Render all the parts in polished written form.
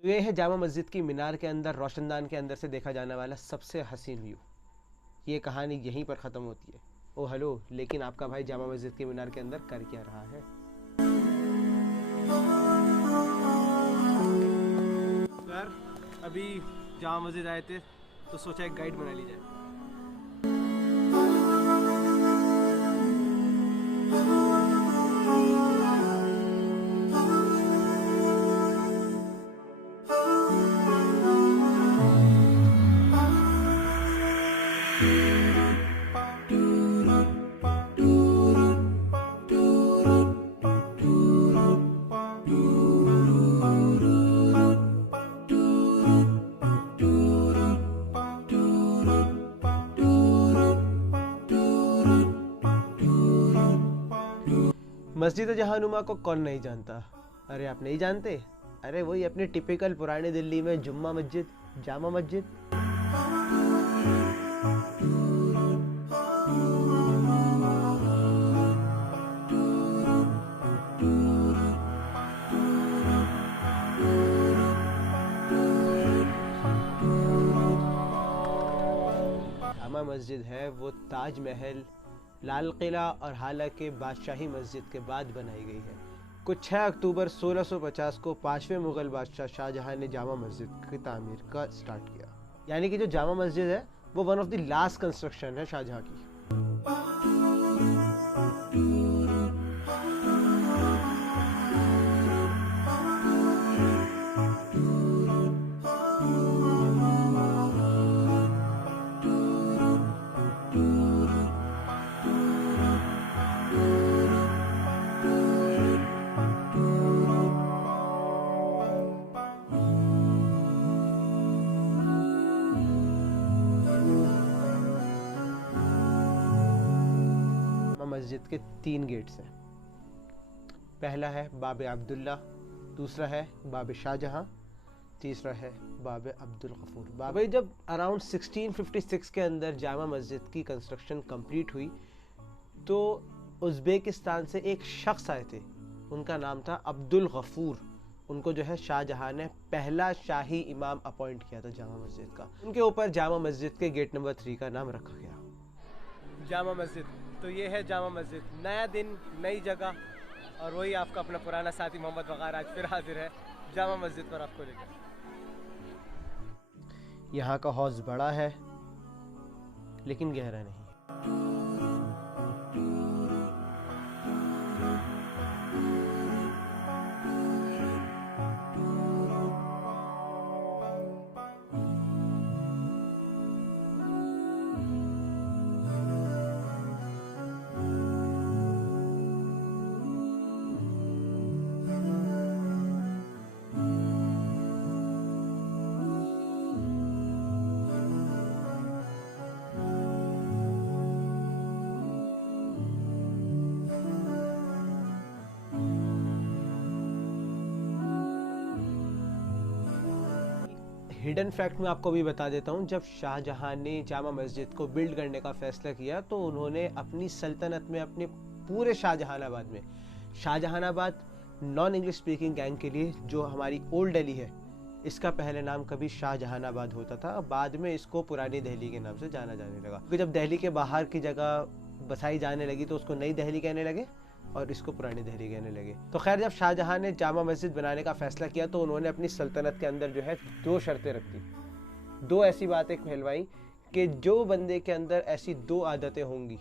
तो ये है जामा मस्जिद की मीनार के अंदर रोशनदान के अंदर से देखा जाने वाला सबसे हसीन व्यू। ये कहानी यहीं पर ख़त्म होती है। ओ हेलो, लेकिन आपका भाई जामा मस्जिद की मीनार के अंदर कर क्या रहा है? सर, अभी जामा मस्जिद आए थे तो सोचा एक गाइड बना ली जाए। मस्जिद जहानुमा को कौन नहीं जानता? अरे आप नहीं जानते? अरे वही अपने टिपिकल पुरानी दिल्ली में जुम्मा मस्जिद, जामा मस्जिद। जामा मस्जिद है वो ताजमहल, लाल किला और हालांकि बादशाही मस्जिद के बाद बनाई गई है। कुछ 6 अक्टूबर 1650 को 5वें मुग़ल बादशाह शाहजहां ने जामा मस्जिद की तामीर का स्टार्ट किया। यानी कि जो जामा मस्जिद है वो one of the last construction है शाहजहां की। मस्जिद के 3 गेट्स हैं। पहला है बाब अब्दुल्ला, दूसरा है बाब शाहजहां, तीसरा है बाब अब्दुल गफूर। भाई जब अराउंड 1656 के अंदर जामा मस्जिद की कंस्ट्रक्शन कंप्लीट हुई तो उज़्बेकिस्तान से एक शख्स आए थे, उनका नाम था अब्दुल गफूर। उनको जो है शाहजहां ने पहला शाही इमाम अपॉइंट किया था जामा मस्जिद का। उनके ऊपर जामा मस्जिद के गेट नंबर 3 का नाम रखा गया। जामा मस्जिद, तो ये है जामा मस्जिद। नया दिन, नई जगह, और वही आपका अपना पुराना साथी मोहम्मद वक़ार आज फिर हाजिर है जामा मस्जिद पर आपको लेकर। यहाँ का हौज़ बड़ा है लेकिन गहरा नहीं। हिडन फैक्ट मैं आपको भी बता देता हूँ, जब शाहजहां ने जामा मस्जिद को बिल्ड करने का फैसला किया तो उन्होंने अपनी सल्तनत में, अपने पूरे शाहजहानाबाद में, Shahjahanabad non English speaking gang के लिए जो हमारी ओल्ड दिल्ली है, इसका पहले नाम कभी शाहजहानाबाद होता था, बाद में इसको पुरानी दिल्ली के नाम से जाना जाने लगा। क्योंकि जब दिल्ली के बाहर की जगह बसाई जाने लगी तो उसको नई दिल्ली कहने लगे और इसको पुरानी दिल्ली कहने लगे। तो खैर, जब शाहजहां ने जामा मस्जिद बनाने का फैसला किया तो उन्होंने अपनी सल्तनत के अंदर जो है 2 शर्तें रखी, 2 ऐसी बातें कहलवाई कि जो बंदे के अंदर ऐसी 2 आदतें होंगी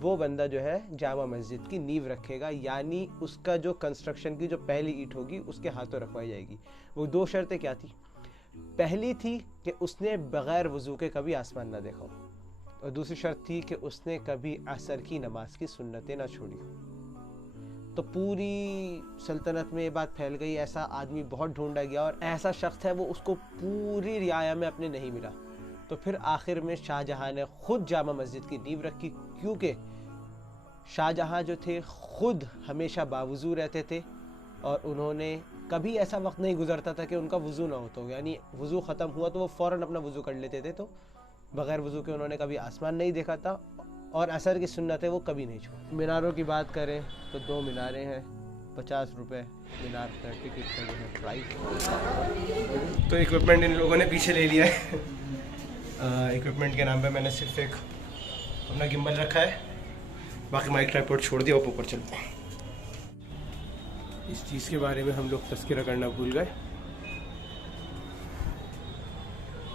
वो बंदा जो है जामा मस्जिद की नींव रखेगा, यानी उसका जो कंस्ट्रक्शन की जो पहली ईंट होगी उसके हाथों रखवाई जाएगी। वो 2 शर्तें क्या थी? पहली थी कि उसने बग़ैर वज़ू के कभी आसमान ना देखा, और दूसरी शर्त थी कि उसने कभी असर की नमाज की सुन्नतें ना छोड़ी। तो पूरी सल्तनत में ये बात फैल गई, ऐसा आदमी बहुत ढूंढा गया और ऐसा शख्स है वो उसको पूरी रियाया में अपने नहीं मिला। तो फिर आखिर में शाहजहां ने खुद जामा मस्जिद की नींव रखी, क्योंकि शाहजहां जो थे खुद हमेशा बावुज़ू रहते थे और उन्होंने कभी ऐसा वक्त नहीं गुजरता था कि उनका वज़ू ना हो, तो यानी वज़ू ख़त्म हुआ तो वो फ़ौरन अपना वज़ू कर लेते थे। तो बग़ैर वज़ू के उन्होंने कभी आसमान नहीं देखा था और असर की सुन्नत है वो कभी नहीं छोड़ी। मीनारों की बात करें तो 2 मीनारें हैं, 50 रुपये मीनार का टिकट का जो है प्राइस। तो इक्विपमेंट इन लोगों ने पीछे ले लिया है। इक्विपमेंट के नाम पे मैंने सिर्फ एक अपना गिम्बल रखा है, बाकी माइक ट्राइपॉड छोड़ दिया, ऊपर चलते हैं। इस चीज़ के बारे में हम लोग तस्करा करना भूल गए।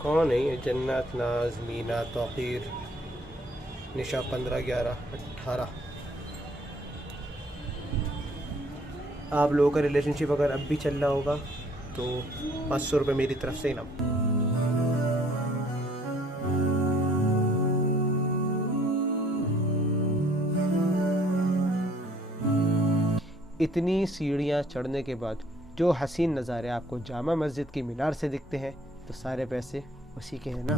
कौन है ये? जन्नत, नाज, मीना, तौकीर, निशा, 15, 11, 18। आप लोगों का रिलेशनशिप अगर अब भी चल रहा होगा तो 500 रुपये मेरी तरफ से इनाम। इतनी सीढ़ियाँ चढ़ने के बाद जो हसीन नज़ारे आपको जामा मस्जिद की मीनार से दिखते हैं, तो सारे पैसे उसी के हैं ना।